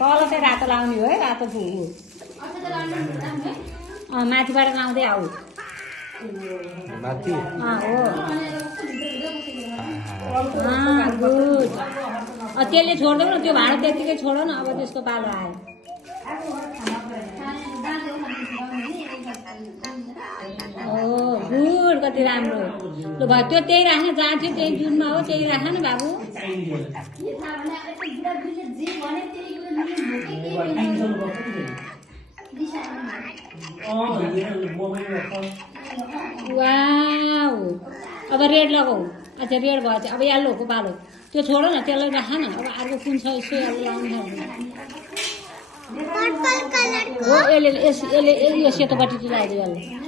तल चाहिँ रातो लाउने हो है रातो फुल माथिबाट लाउँदै आऊ माथि हो गुड त्यसले छोड्दै न त्यो भाँडा त्यतिकै छोड न अब त्यसको पालो आयो गुड कति राम्रो ल भयो त्यो त्यही राख्न जहाँ थियो त्यही जुनमा हो त्यही राख न बाबु वाउ अब रेड लगाऊ अच्छा रेड भयो अब यल्लोको पालो त्यो छोड न त्यसलाई राख न अब अर्को कुन छ यसो लाउनु हो यसले यो सेतोपट्टि लगाइदियो यसले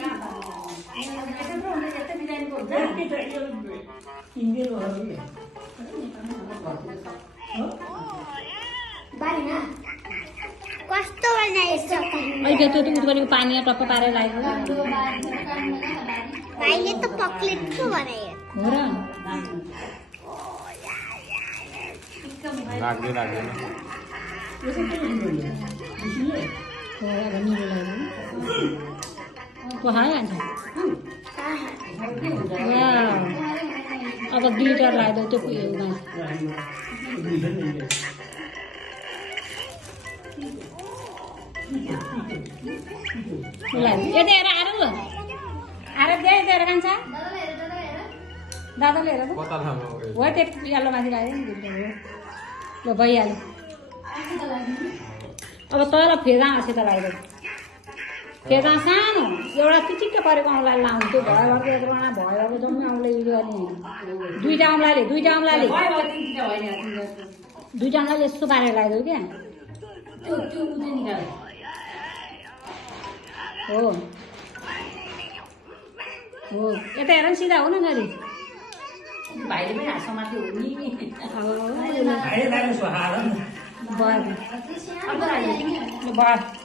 कस्तो बनाएछ अहिले त्यो उठ्ने पानीमा टप्प पारेर लाग्यो भाइले त पक्लेटको बनायो हो र लाग्दैन हो अब निलो लाग्यो पहाइहाल्छ अब ग्लिटर लाग्यो त्यो उयोमा यता हेर आएर दिएर खान्छ दादाले हेर हो त्यति यल्लो माथि लाग्यो नि ल भइहाल्यो अब तल फेदासित लाग्यो फेदा सानो एउटा चिटिक्क परेको औँलाले लाउनु त्यो भयो अर्को एकजना भयो अब जम्मै औँला युज गर्ने दुईवटा औँलाले यसो पारेर लगाइदियो क्या हो हो यता हेर सिधा हो न गरी भाइले पनि हाँसो माथि हो नि भयो